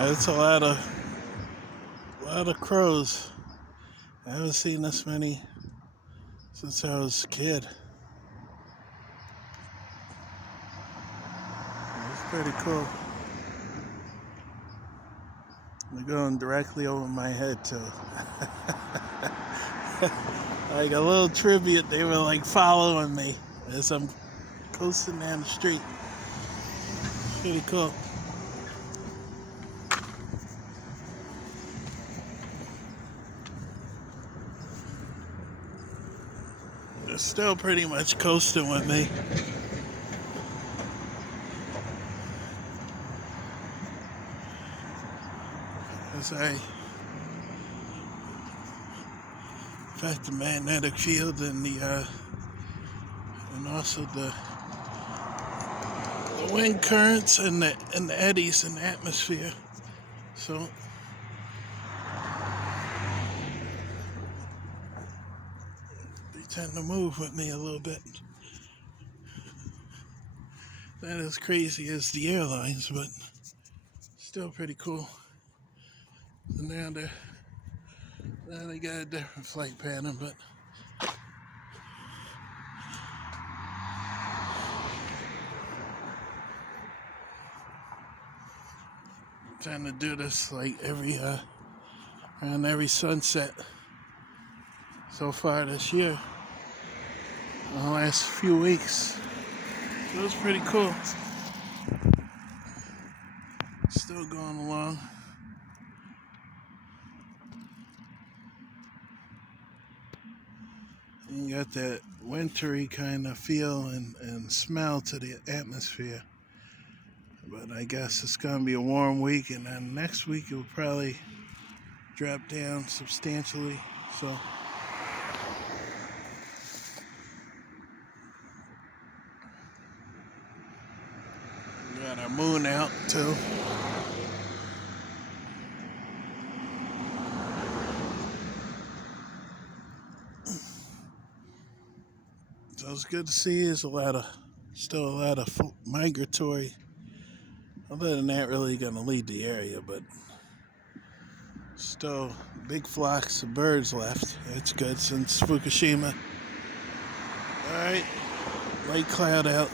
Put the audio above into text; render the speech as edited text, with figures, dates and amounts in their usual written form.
Yeah, it's a lot of crows. I haven't seen this many since I was a kid. It's pretty cool. They're going directly over my head too. Like a little tribute, they were like following me as I'm coasting down the street. Pretty cool. They're still pretty much coasting with me. As I affect the magnetic field and and also the wind currents and the eddies in the atmosphere. So they tend to move with me a little bit. Not as crazy as the airlines, but still pretty cool. So now they got a different flight pattern, but I'm trying to do this like around every sunset so far this year. In the last few weeks. It was pretty cool. Still going along. And you got that wintry kind of feel and smell to the atmosphere. But I guess it's going to be a warm week, and then next week it will probably drop down substantially. So we got our moon out too. So it's good to see. There's still a lot of migratory. Other than that, really gonna lead the area, but still big flocks of birds left. It's good since Fukushima. All right, light cloud out.